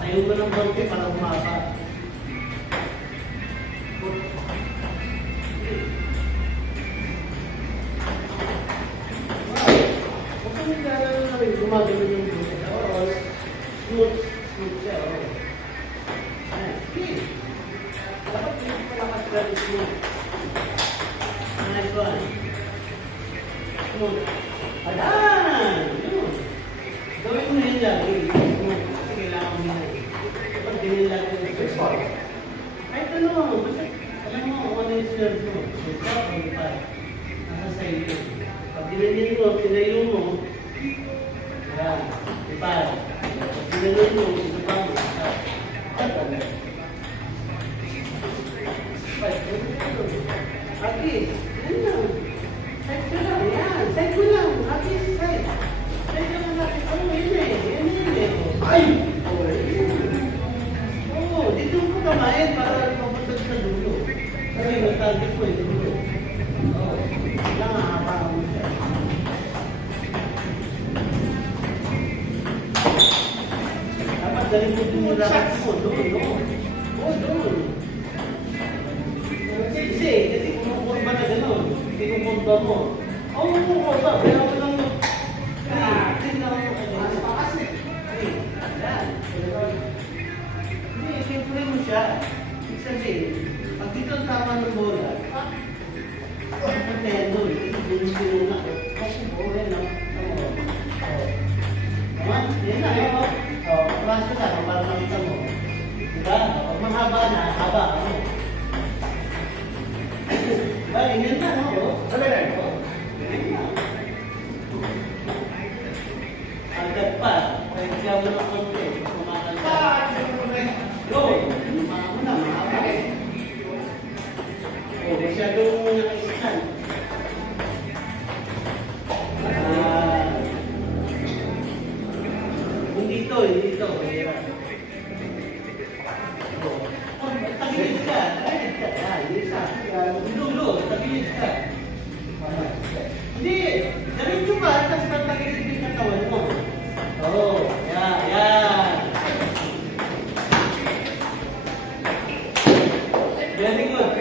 Tayo ko ng konti para umapa. Huwag kang naglalaro na rin. Gumagano yung buto. Oo. Smooth. Smooth siya. Oo. Ayan. Okay. Dapat hindi pa nakasirali smooth. Nice one. Smooth. Ayan! Yun. Gawin mo yun lang. Kasi kailangan mo yun. Kapag dinilag ko yung first one. Kahit ano, basta alam mo, ano yung serve mo. Ito, kung pa. Nasa sa'yo yun. Pag dinilin mo, tinayo mo. Ayan. Ipa. Pag dinilin mo, sinapa mo. Ati, yan lang. Side ko lang, yan. Side ko lang. Ati, side. Side ko lang natin. Ano, yun eh. Yan eh. Ay! Oo, dito ko kamain para mapunta sa dulo. Kasi yung target ko yung dulo. Oo. Lang hahapakan mo siya. Dapat galing mo din yung rakat mo. Doon. Oo, doon. Kasi kumukurba na gano'n. Kinukurba mo. Oo, kumukurba. Kaya ako lang yung... tingnan mo kayo. Kasi, yan. Hindi, siyempre mo siya. Ibig sabihin, pag dito ang tama ng bola, pagkaya doon, binibiro na. Kasi bola na. Tama? Yan na. Kapraso na, para makita mo. Diba? Pag mahaba na, haba. Diba? Ganyan na, no? Ganyan na. Agad pa. Kaya siya mo na konti. Kumakanta. Yun. Mga mo na, mahaba eh. O, masyadong nakisitan. Kung dito, dito. Mahirap. Tagilid ka. Tagilid ka. Isa. Dulo. Tagilid ka. Hindi. Diretso ka. Tapos tagilid din katawan mo. Oo. Yan. Very good.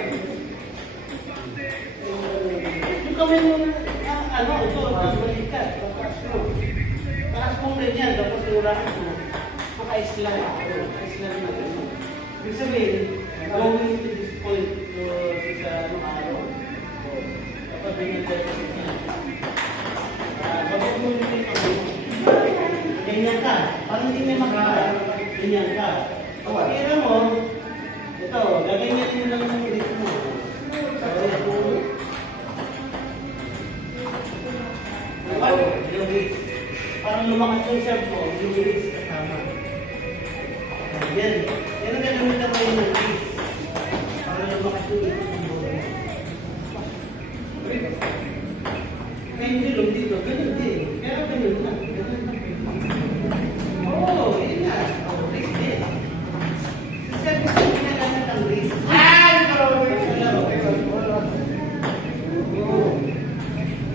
Yung kamay mo, ito, balikat. Taas mo rin yan. Tapos nulahan mo. Maka-islam. Maka-islam na gano'n. Ibig sabihin, going to this point sa araw. Dapat din natin yan. Bakit mo yung ganyan ka. Parang hindi may makakaya. Ganyan ka. Pagkira mo, ito, gaganyan mo lang yung ritmo. Parang lumakas yung serve mo, yung release kasama. Yan. Yan ang gagamitan mo yung release. Parang lumakas yung release mo. Pendulum dito, ganun din. Pero ganun na. Oo, yun na. Release din. Sa service mo, ginagamit ang release.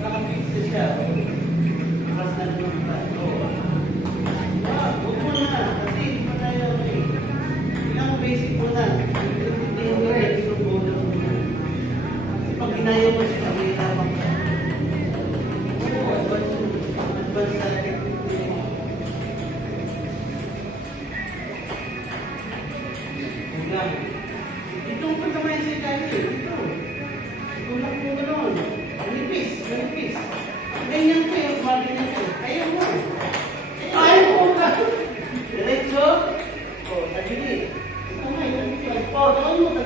Nakapixel siya. Nakasan naman pa. Huwag mo na. Kasi hindi pa tayo ilang basic mo na. Hindi mo na yung bola mo na. Kasi pag ginaya mo siya, may lamang ka. Oo, advance na technique mo. Dito ko kamay siya dahil. Dito. Tulak mo gano'n. Manipis. Ganyan ko yung ganyan ko. Kaya mo. Ayaw mo ka. Diretso. O, tagili. Ito nga, yung ito. O, doon mo.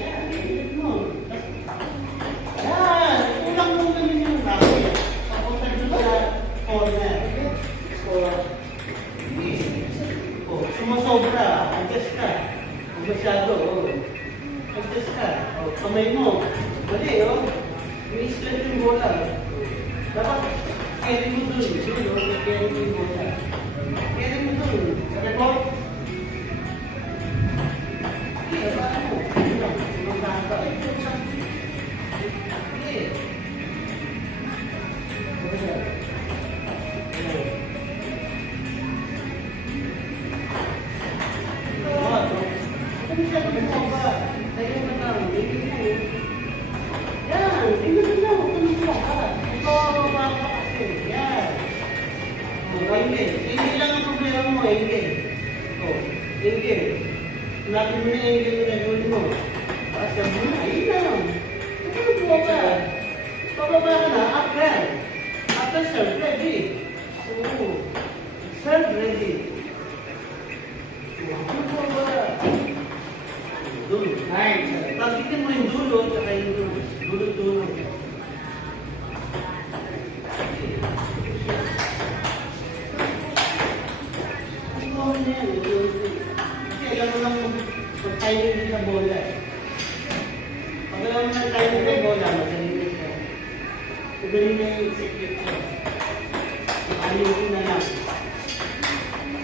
Yan, ganyan mo. Yan. Tulak mo ganyan yung dahil. Papunta doon sa corner. O, sumasobra. Adjust ka. Masyado, adjust ka. O, kamay mo. Mali, o. May-split yung bola. Dapat, carry mo dun. Carry mo yung bola. Carry mo dun. Sabi ko, paano mo? siya bumaba. Tayo na lang. Tingin mo. Yan. Tingin mo na. Huwag ka bumaba. Ikaw ang bumaba kasi. Yan. Hindi. Hindi lang ang problema mo. Hindi. Hindi. Natin mo na yung gano'n mo. Basta mo na. Ayun lang. Huwag ka bumaba. Pababa ka na. After. After serve. Ready. Serve ready. Dulo. Pagitin mo yung dulo, tsaka yung dulo-dulo. Ano mo na yan? Kasi alam mo lang mag-timing din sa bola. Pag alam mo ng timing sa bola, madali na siya. Madali na yung execute ko. Ayun na lang.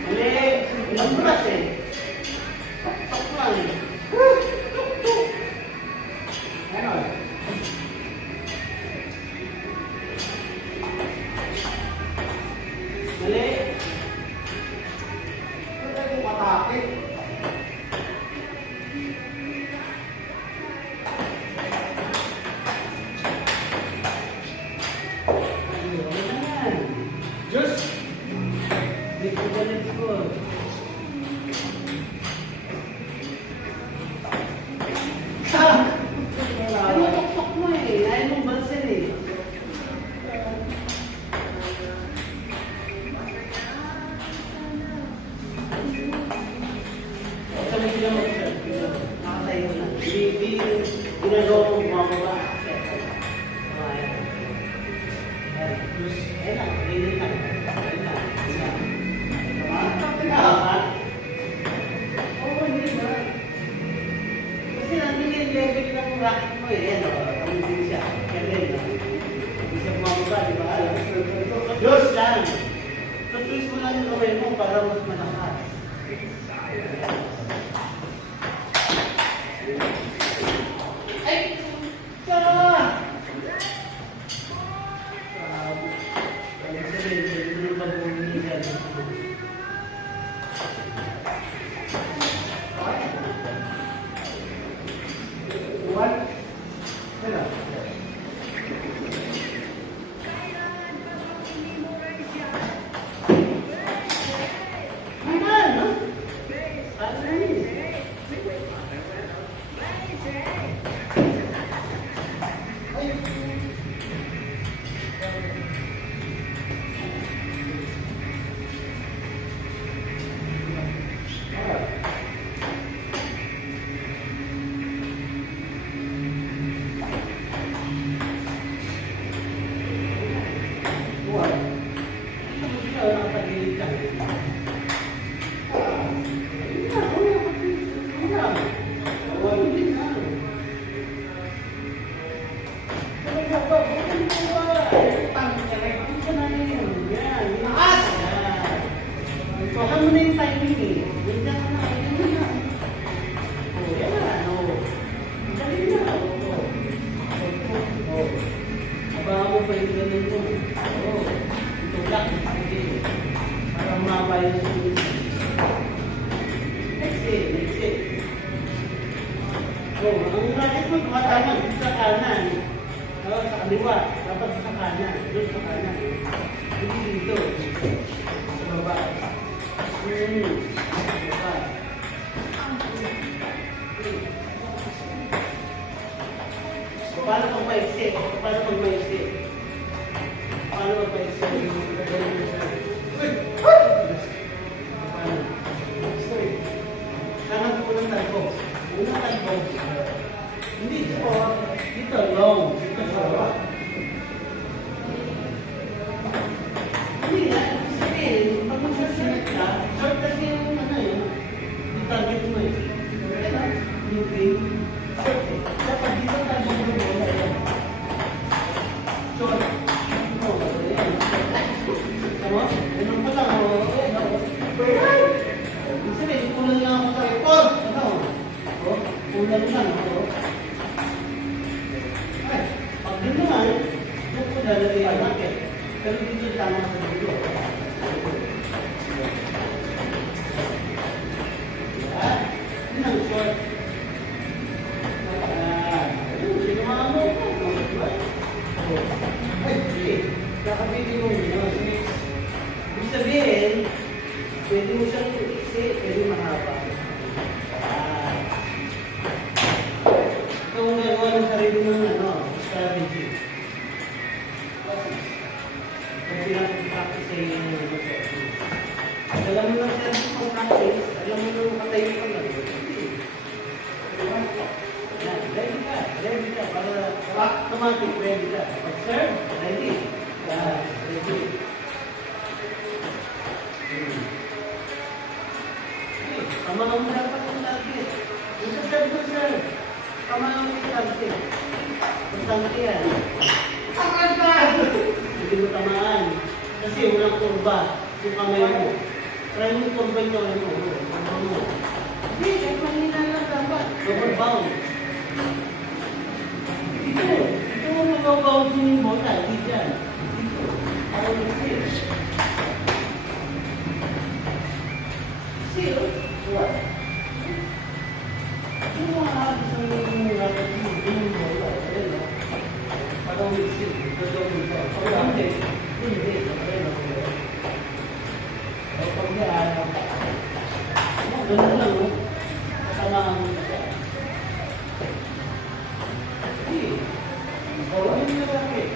Mali, ilang brush eh. Pak lang eh. Ano? Mali. Wala kong atake. Just make the balance good. Ano tuktok mo eh? Ayaw mong balsin eh. Sabi sila mo sir. Nakatayo na. Hindi ginagawa mo bumababa. Ayan lang. Ganyan lang. Ayan lang. Oo, hindi ba? Kasi nandun yung level ng racket mo eh. Ayan o. Kamundin siya. Kaya hindi siya bumababa, di ba? Diyos lang. Tutwist mo lang yung kamay mo para mas malakas. Ay! Tara! What? Hello. Ayan, no? Baka mo na yung timing eh. Hindi ka na. Hindi na. O, yan. O. Dali na. O. Abangan mo pa yung ganun mo. O. Ito lang. Sige. Para mabay yung sunod. Next it. Next it. O. Ang racket mo tumatama sa kanan. O, sa kaliwa. Dapat sa kanan. Doon sa kanan. Hindi dito. Sa baba. Paano pag maiksi? Paano pag maiksi? Paano pag maiksi? Kanan po ng talbo. Unang talbo. Hindi po. Dito, long. Dito sa baba. Hindi na. Sabihin, pag magsasinit ka, short kasi yung ano yun, yung target mo eh. Kaya na, yung game, short eh. Dapat dito tayo yung bola yan. Short. Ito, yan. Tama? Ganun pa lang, o. Ibig sabihin, kulang lang ako sa report. Ano? O, kulang lang. maiksi, pwede mahaba. Kung gagawa ng sarili ng strategy. Kung pinag-practice sa inyo ng service. Alam mo ng service kung practice, alam mo nung makatayo ka lang. Ready ka. Para automatic ready ka. Observe, ready. Ready. Tama ang dapat ang target. Yung sa serve ko, sir. Tama ang target. Importante yan. Hindi mo tamaan. Kasi walang kurba. Yung kamay mo. Try mo yung kurba yung kamay mo. Kurba mo. Hindi, kahit manila lang dapat. Double bound. Ito mo mag-bound yung bola. Hindi dyan. Dito. Ako yung fish. See, what? Yung mga habis ng racket mo, yung bola. Ayan, no? Parang mixing. Ito. Pag hindi. Pag ganun lang, no? Katamaan mo siya. Hindi. Ano yung racket?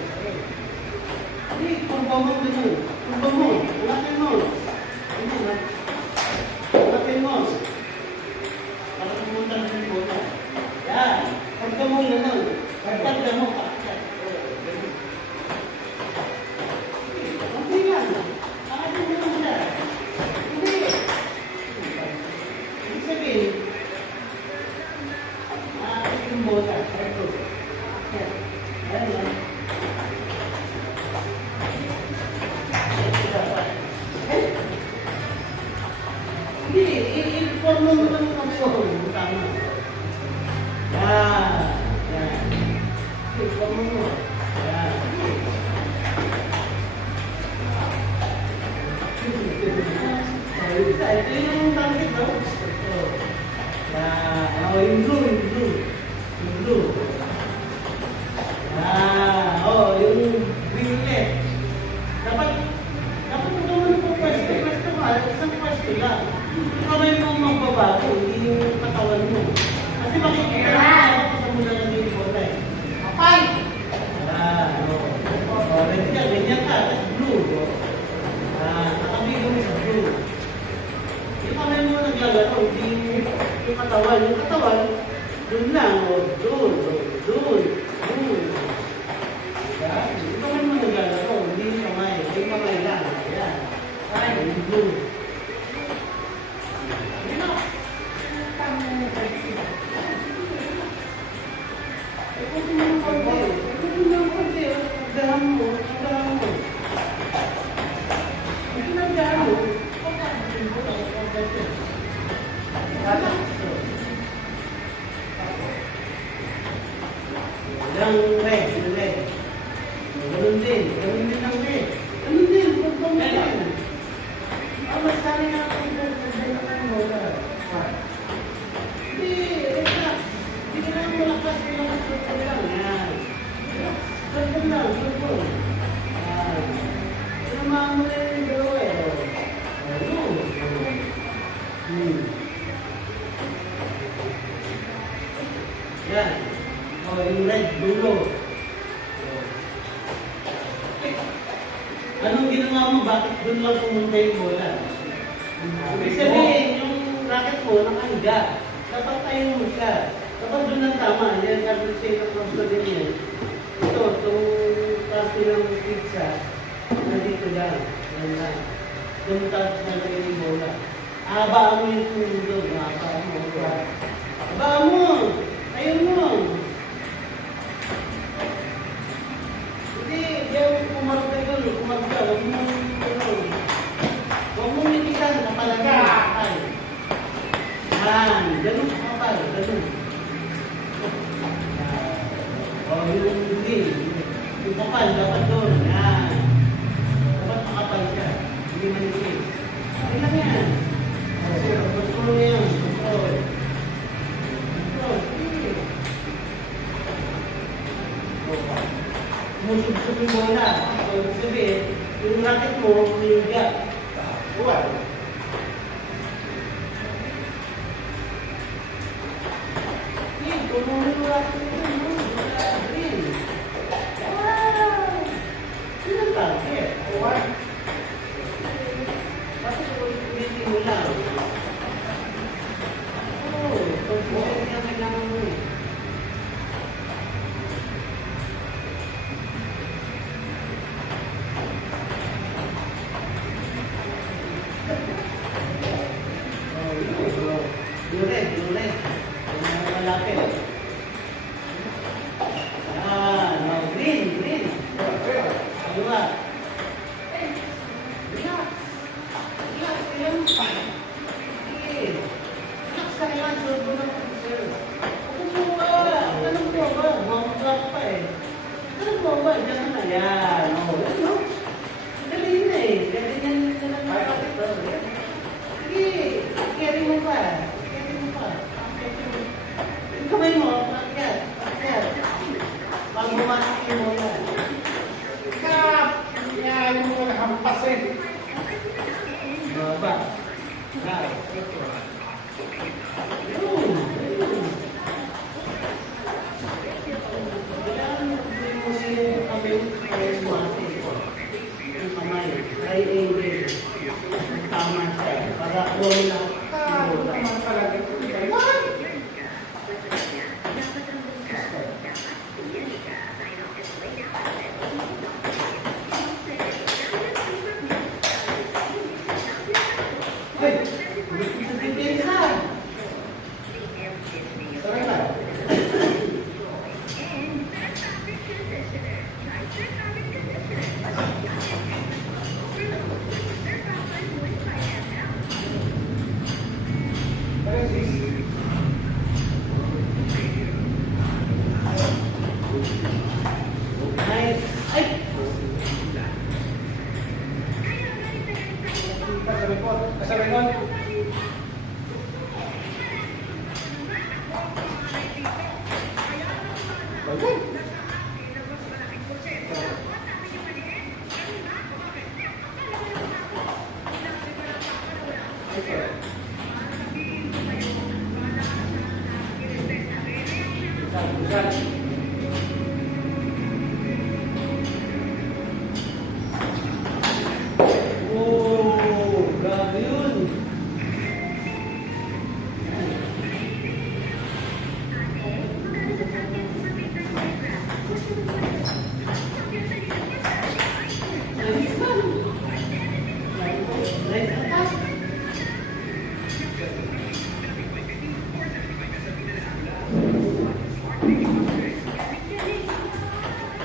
Hindi, kurba mo ganun. Kurba mo. Ulatin mo. Ulatin mo. Para pumunta na yung bola. Yan. Kurba mo ganun. Kurba mo. I-inform mo naman yung aksyon. Tama. Yan. I-inform mo. Yan. Ito yung target, no? Yung blue. Yung blue. Yung green ulit. Dapat ito naman po pwesto. Pwesto ka, isang pwesto lang. Yung kamay mo magbabago, hindi yung katawan mo. Kasi makikita na sa muna ng yung bola eh. Kapay! Ready ka, ganyan ka. That's blue. Nakabigo mo sa blue. Yung kamay mo naglalaro, hindi yung katawan. Yung katawan, doon lang. Doon. Yung kamay mo naglalaro, hindi yung kamay. Yung kamay lang. Ayan. Yung blue. Yung red. Ganun din ang red. Ganun din, pagpang mo yan. Masali nga ako yung bola. Hindi ka lang malakas lang. Yan. Ganun lang. Sinamahan mo na yung dalawa eh. Yan. Yung red, dulo. Anong ginawa mo? Bakit doon lang pumunta yung bola? Ibig sabihin, yung racket mo, nakahiga. Dapat tayo mo siya. Dapat doon lang tama. Yan, sabi sa iyo, cross na din yan. Ito, itong parte ng pizza, nandito lang. Yan lang. Doon tapos na tayo yung bola. Abaan mo yung sundo. Abaan mo. Abaan mo! Ayun mo! Hindi, diyan kumarga doon. Kumarga. Huwag mo nitigan. Kapalaga. Yan. Ganun kapal. Ganun. Yung hindi. Yung kapal. Dapat doon. Yan. Dapat makapal siya. Hindi manipis. Hindi lang yan. Control mo yan. Control. Musub-sub yung bola. So, ibig sabihin, yung racket mo, humihiga. Buwan. Ayun, ayun. Kailangan mo siya kami parehas mo ate. Yung kamay, try angle. Tama siya. Para roll na. Roll na. Ay! Sa depensa! Sarap ba? Nice! Ay! Kasabay Oh, grabe yun. Nice one. Nice attack.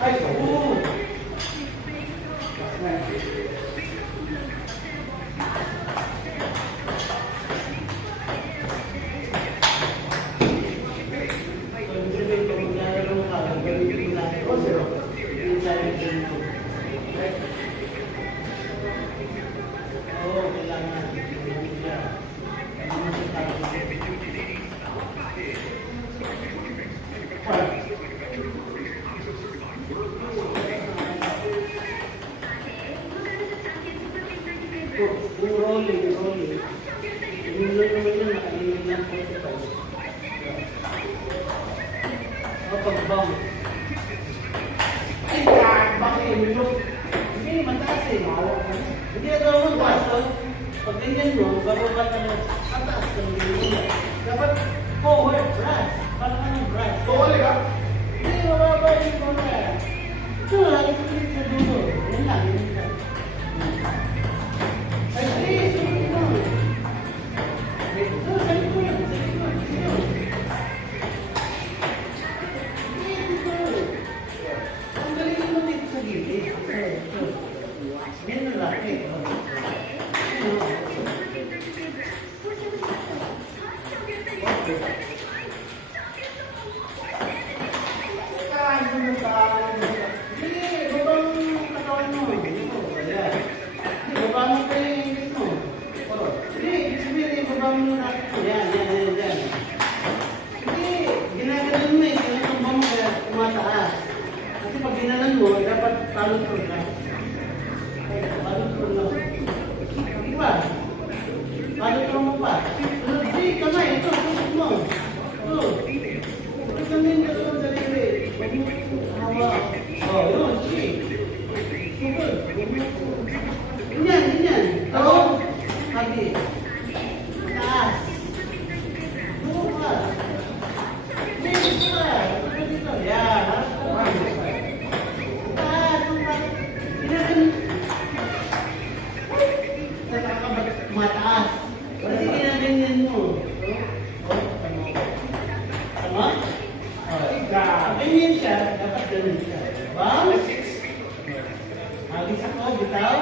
Ay, Oh. Yung rolling. Yung naman yun, nakainin lang po ito. Pag-bang. Ay, bakit yung hindi, mataas eh. Hindi na daw mag-basta. Pag ganyan mo, bababa ka na mataas ng ganyan. Dapat forward brush. Parang anong brush. Tuwali ka? Hindi, mababa yung forward. Ito, ipilit sa dulo. Yan lang. Ay, please, sumunod mo. Ito, sa likod. Ang galing mo dito sa gilid. Yan ang laki. Hindi, babang katawan mo. Ayan. Hindi, babang mo pa yung ingit mo. Hindi, ibig babang mo na. Yan. Hindi, ginagalan mo eh. Ginagalan mo kaya tumataas. Kasi pag ginalan mo, dapat talon-talon na. Talon-talon na. Di ba? Talon-talon mo pa. Hindi, kamay. Ito, tusok mo. Ito. Ito ganyan ka doon sa libre. Huwag mo hawa. Oh, yun. Sige. Sugod. Ganyan. Talon. Hagi. Taas. Buka. Dito ka. Dito. Yan. Mataas. Kasi ginaganyan mo. Tama? Ganyan siya. Dapat ganyan siya. Bang? Agis ako. Bitaw.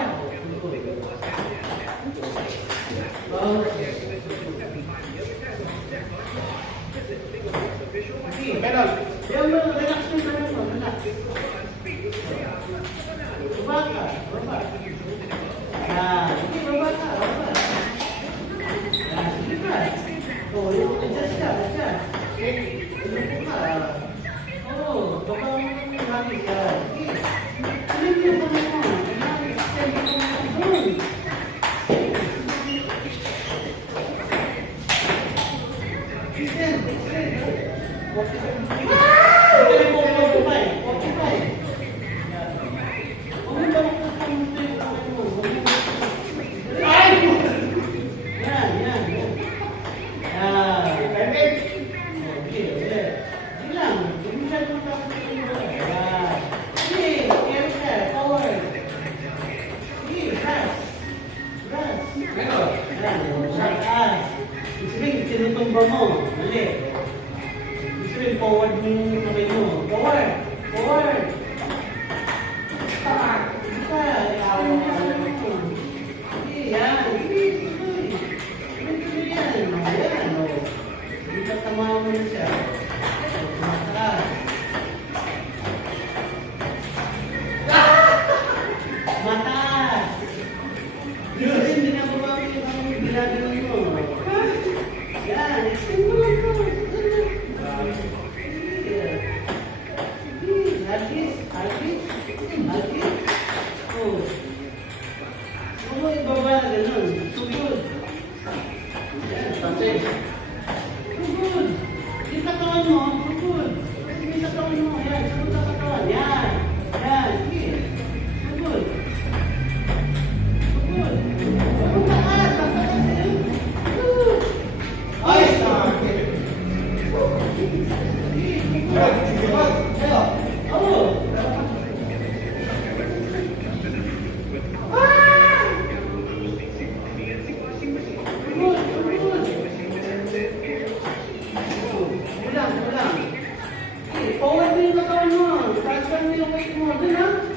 Bang? Sige. Penal. Yan mo. Relax yung tanong mo. Relax. Baba ka. Baba. Hindi, baba ka. Sige ba? Adjust ka. Baka mo naman yung hali ka. Sige. Alam niyo ba naman? Extend mo naman doon. Extend. Extend. 45. Huwag mo daw kakamuto yung ano mo. Ay! Yan. Yan. Okay, ulit. Hindi lang. Hindi lang yung tapos yung ulit. Yan. Sige, carry ka. Forward. Sige, press. Press. Yan. Sa taas. Ibig tinutumba mo. Mali. Ibig forward mo yung kamay mo. Forward. Forward. Taas. Isa. Yan. Yan. Hindi ka tamahan mo na siya. Mataas. Mataas. Yun, hindi na babawi yung ang ginagawa mo. Yan, extend mo lang to. Hagis. Oh. Huwag mo ibaba, ganun. Sugod. Yan, pati. Sugod. Yung katawan mo, sugod. Yung katawan mo, yan. Sugod sa katawan. Yan. Yan, sige. Sugod. Sugod. Huwag mo taas. Taas yun. Sugod. Ay, sakit. Forward mo yung katawan mo. Transfer mo yung weight mo. Doon ha.